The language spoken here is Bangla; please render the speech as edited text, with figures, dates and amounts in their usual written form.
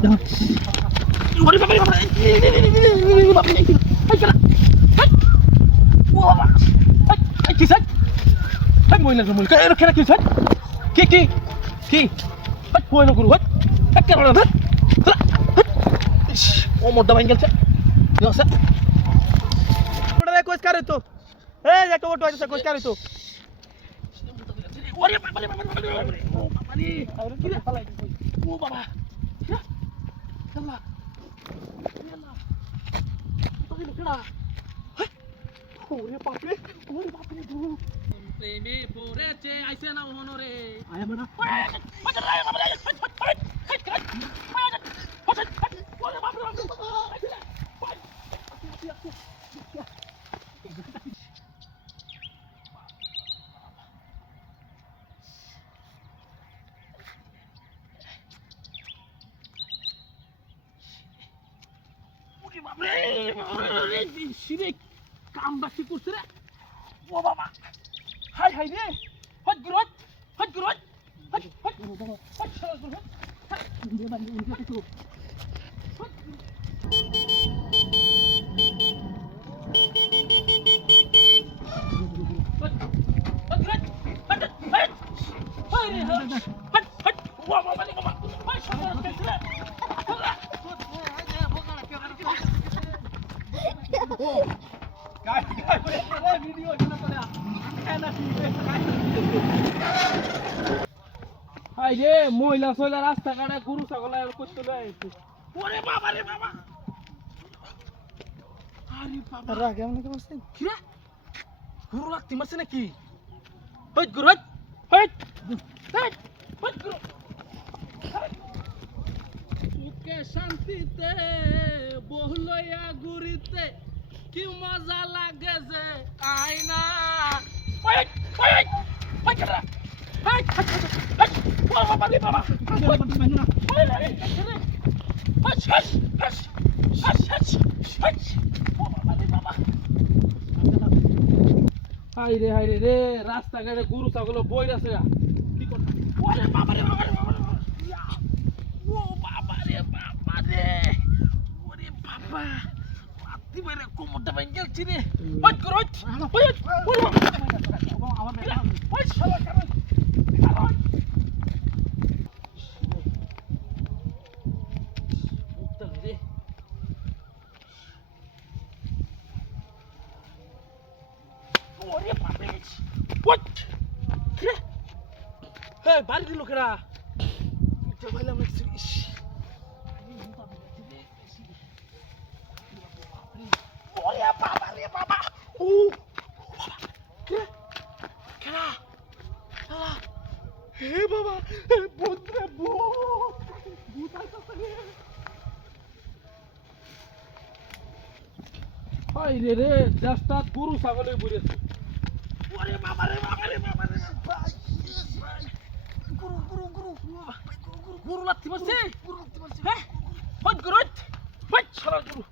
ওরে বাবা বাবা বাবা এই চলা ও বাবা এই কি স্যার এই মইলা মইলা এর কেন কি স্যার কি কি কি এই কইলো গুরু এই কেন না ও মোটা ভাই গেছে দিও স্যার ওটা কোচ করে তো এই একটা ওটো আছে কোচ করে তো ওরে বাবা বাবা ও বাবা রে আর কি রে ফালাই ও বাবা আল্লাহ আল্লাহ তোকে কেডা ওরে বাপরে প্রেমে পড়েছে আইছে না ওহনরে আয়া বড়া ওরে রায় বাবা ওরে বাপরে বাপরে সিরে কাম বাসি করছে রে ও বাবা হাই হাই রে হট গুরত হট গুরত হট হট হট শালা গুরত হট দে বান্ধে উঠে তো রে মহিলা সইলা রাস্তা কাটে গরু ছাগল করতে লইছে ওরে বাবা রে বাবা আরে বাবা রা কেমন কি বলছেন কি রে গরু লাগতে মারছে নাকি হই গরু হই হই হই গরু সুখে শান্তিতে বহলইয়া ঘুরিতে কি মজা লাগে যে আয়না হই হই হই কেডা হই বাবা রে বাবা হাই রে রে রাস্তাঘাটে গরু ছাগল বই আছে কি করব ওরে বাবা রে বাবা রে বাবা ও বাবা রে বাবা রে ওরে বাবা আতি বাইরে কোমরটা ভাঙ গেলছি রে হট কর হট হট ওরে বাবা আমার হট শালা কারণ ওরে বাবা what hey বাড়ি দিল কেডা এটা ভাইলাম লাগছে ইস ওরে বাবা রে বাবা ও কেডা শালা হে বাবা ভূত রে ভূত আইতাছে রে হাই রে জাস্ট গরু ছাগলে বুড়েছে ওরে বাবা রে বাবা রে বাবা রে গুরু লাগতে পারছে হ্যাঁ হট গুরু হট শালা গুরু